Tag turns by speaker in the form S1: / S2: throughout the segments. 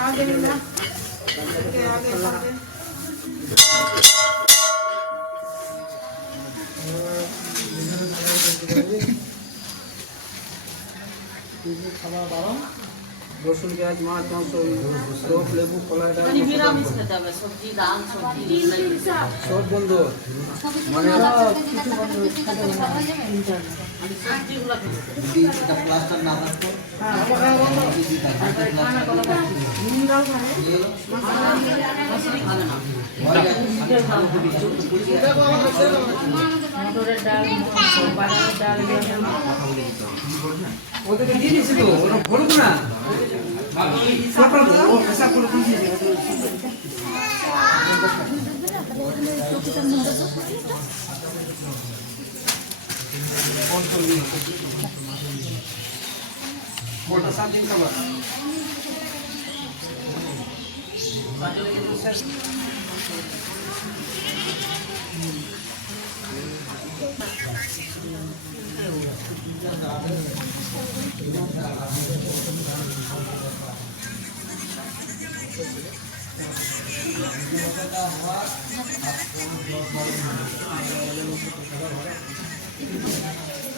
S1: आगे आगे आगे खाना बारह রসুন পেঁয়াজ মাছ মাংস টক লেবু কলা
S2: মানে নিরামিষ সবজি ডাল সবজি
S1: সব বন্ধ। মানে ওদেরকে দিয়ে দিয়েছি তো ওরা বলুক না। Thank you.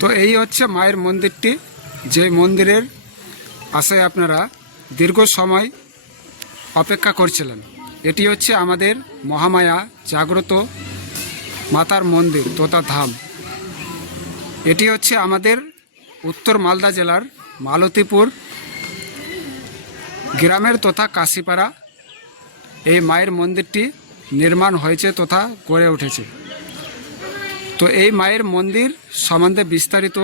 S1: তো
S3: এই হচ্ছে মায়ের মন্দিরটি যে মন্দিরের আশায় আপনারা দীর্ঘ সময় অপেক্ষা করছিলেন। এটি হচ্ছে আমাদের মহামায়া জাগ্রত মাতার মন্দির, তোতা ধাম। এটি হচ্ছে আমাদের উত্তর মালদা জেলার মালতীপুর গ্রামের তথা কাশিপাড়া। এই মায়ের মন্দিরটি নির্মাণ হয়েছে তথা গড়ে উঠেছে। তো এই মায়ের মন্দির সম্বন্ধে বিস্তারিত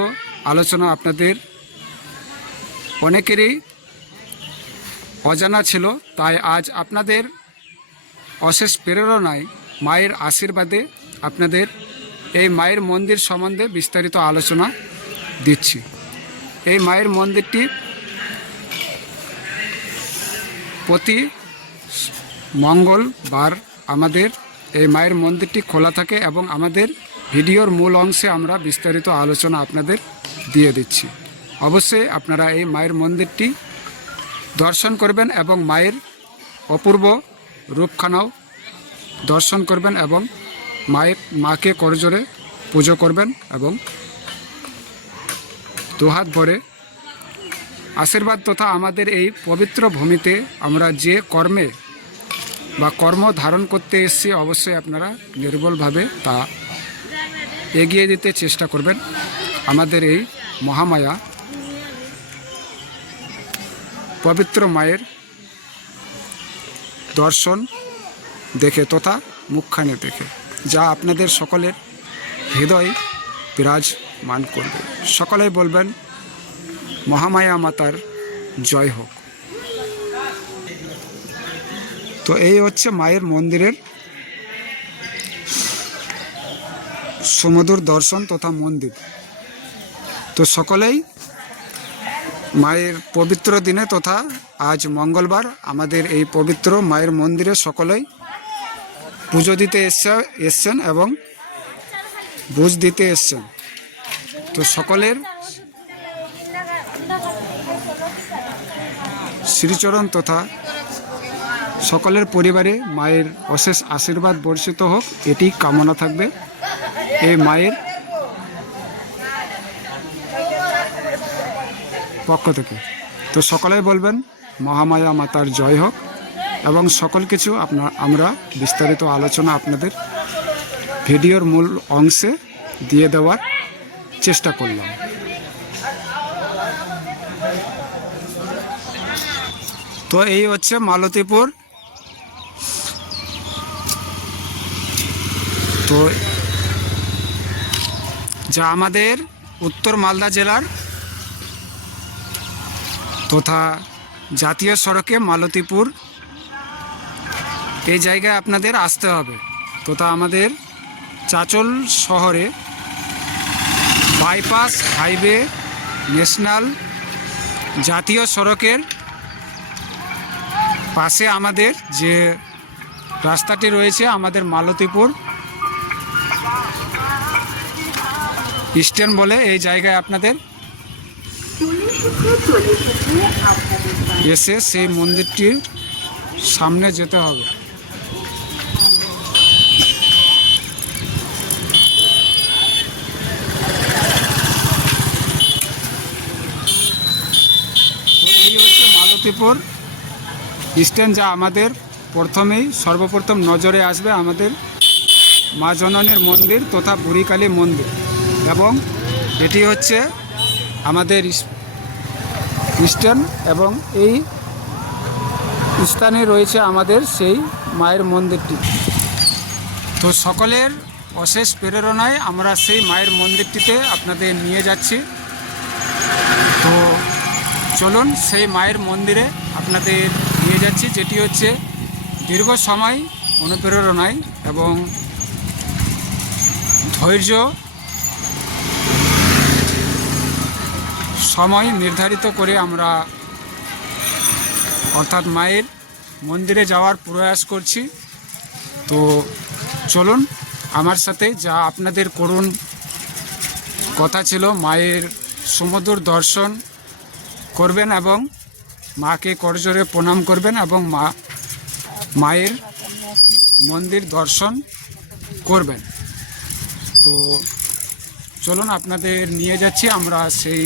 S3: আলোচনা আপনাদের অনেকেরই অজানা ছিল, তাই আজ আপনাদের অশেষ প্রেরণায় মায়ের আশীর্বাদে আপনাদের এই মায়ের মন্দির সম্বন্ধে বিস্তারিত আলোচনা দিচ্ছি। এই মায়ের মন্দিরটি প্রতি মঙ্গলবার আমাদের এই মায়ের মন্দিরটি খোলা থাকে এবং আমাদের ভিডিওর মূল অংশে আমরা বিস্তারিত আলোচনা আপনাদের দিয়ে দিচ্ছি। অবশ্যই আপনারা এই মায়ের মন্দিরটি দর্শন করবেন এবং মায়ের অপূর্ব রূপখানাও দর্শন করবেন এবং মায়ের মাকে করজোরে পুজো করবেন এবং দুহাত ভরে আশীর্বাদ তথা আমাদের এই পবিত্র ভূমিতে আমরা যে কর্মে বা কর্ম ধারণ করতে এসেছি, অবশ্যই আপনারা নির্বলভাবে তা এগিয়ে দিতে চেষ্টা করবেন। আমাদের এই মহামায়া পবিত্র মায়ের দর্শন দেখে তথা মুখখানে দেখে, যা আপনাদের সকলের হৃদয় বিরাজমান করবে। সকলেই বলবেন, মহামায়া মাতার জয় হোক। তো এই হচ্ছে মায়ের মন্দিরের সমুদ্র দর্শন তথা মন্দির। তো সকলেই মায়ের পবিত্র দিনে তথা আজ মঙ্গলবার আমাদের এই পবিত্র মায়ের মন্দিরে সকলেই পুজো দিতে এসছে এসছেন এবং বুঝ দিতে এসছেন। তো সকলের শ্রীচরণ তথা সকলের পরিবারে মায়ের অশেষ আশীর্বাদ বর্ষিত হোক, এটি কামনা থাকবে। এই মায়ের পক্ষ থেকে। তো সকলেই বলবেন, মহামায়া মাতার জয় হোক এবং সকল কিছু আপনার, আমরা বিস্তারিত আলোচনা আপনাদের ভিডিওর মূল অংশে দিয়ে দেওয়ার চেষ্টা করলাম। তো এই হচ্ছে মালতীপুর। তো যা আমাদের উত্তর মালদা জেলার তথা জাতীয় সড়কে মালতীপুর এই জায়গায় আপনাদের আসতে হবে। তথা আমাদের চাচল শহরে বাইপাস হাইওয়ে ন্যাশনাল জাতীয় সড়কের পাশে আমাদের যে রাস্তাটি রয়েছে, আমাদের মালতীপুর স্ট্যান্ড বলে এই জায়গায় আপনাদের এসে সেই মন্দিরটির সামনে যেতে হবে। মালতীপুর। স্ট্যান্ড যা আমাদের প্রথমেই, সর্বপ্রথম নজরে আসবে আমাদের মা জননের মন্দির তথা বুড়িকালী মন্দির এবং এটি হচ্ছে আমাদের স্ট্যান্ড এবং এই স্থানে রয়েছে আমাদের সেই মায়ের মন্দিরটি। তো সকলের অশেষ প্রেরণায় আমরা সেই মায়ের মন্দিরটিতে আপনাদের নিয়ে যাচ্ছি। তো চলুন সেই মায়ের মন্দিরে আপনাদের নিয়ে যাচ্ছি, যেটি হচ্ছে দীর্ঘ সময় অনুপ্রেরণায় এবং ধৈর্য সময় নির্ধারিত করে আমরা, অর্থাৎ মায়ের মন্দিরে যাওয়ার প্রয়াস করছি। তো চলুন, আমার সাথে যা আপনাদের করুন কথা ছিল, মায়ের সমুদ্র দর্শন করবেন এবং মাকে করজোরে প্রণাম করবেন এবং মা, মায়ের মন্দির দর্শন করবেন। তো চলুন, আপনাদের নিয়ে যাচ্ছি, আমরা সেই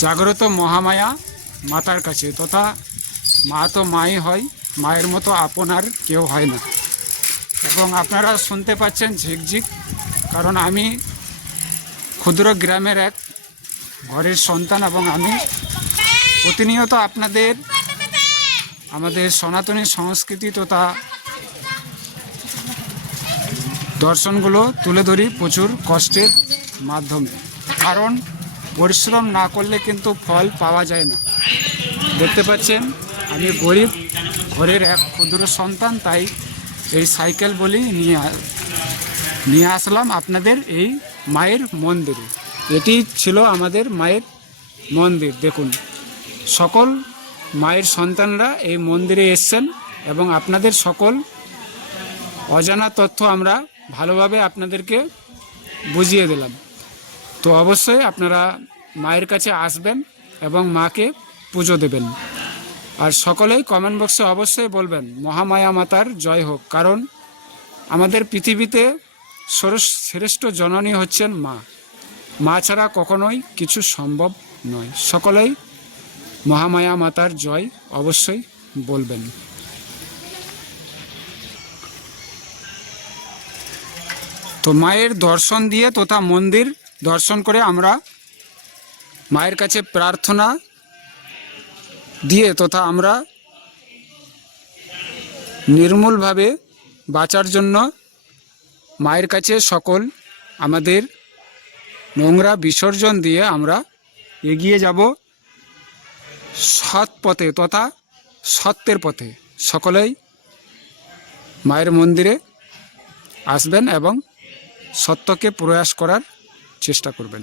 S3: জাগ্রত মহামায়া মাতার কাছে, তথা মা তো মাই হয়, মায়ের মতো আপনার কেউ হয় না। এবং আপনারা শুনতে পাচ্ছেন ঝিকঝিক, কারণ আমি ক্ষুদ্র গ্রামের এক ঘরের সন্তান এবং আমি প্রতিনিয়ত আপনাদের, আমাদের সনাতনী সংস্কৃতি তথা দর্শনগুলো তুলে ধরি প্রচুর কষ্টের মাধ্যমে। কারণ পরিশ্রম না করলে কিন্তু ফল পাওয়া যায় না। দেখতে পাচ্ছেন, আমি গরিব, ঘরের এক ক্ষুদ্র সন্তান, তাই এই সাইকেল বলেই নিয়ে নিয়ে আসলাম আপনাদের এই মায়ের মন্দিরে। এটি ছিল আমাদের মায়ের মন্দির, দেখুন। সকল মায়ের সন্তানরা এই মন্দিরে এসছেন এবং আপনাদের সকল অজানা তথ্য আমরা ভালোভাবে আপনাদেরকে বুঝিয়ে দিলাম। তো অবশ্যই আপনারা মায়ের কাছে আসবেন এবং মাকে পুজো দেবেন। আর সকলেই কমেন্ট বক্সে অবশ্যই বলবেন, মহামায়া মাতার জয় হোক। কারণ আমাদের পৃথিবীতে শ্রেষ্ঠ জননী হচ্ছেন মা। মা ছাড়া কখনোই কিছু সম্ভব নয়। সকলেই মহামায়া মাতার জয় অবশ্যই বলবেন। তো মায়ের দর্শন দিয়ে তথা মন্দির দর্শন করে আমরা মায়ের কাছে প্রার্থনা দিয়ে তথা আমরা নির্মূলভাবে বাঁচার জন্য মায়ের কাছে সকল আমাদের নোংরা বিসর্জন দিয়ে আমরা এগিয়ে যাব সৎ পথে তথা সত্যের পথে। সকলেই মায়ের মন্দিরে আসবেন এবং সত্যকে প্রয়াস করার চেষ্টা করবেন।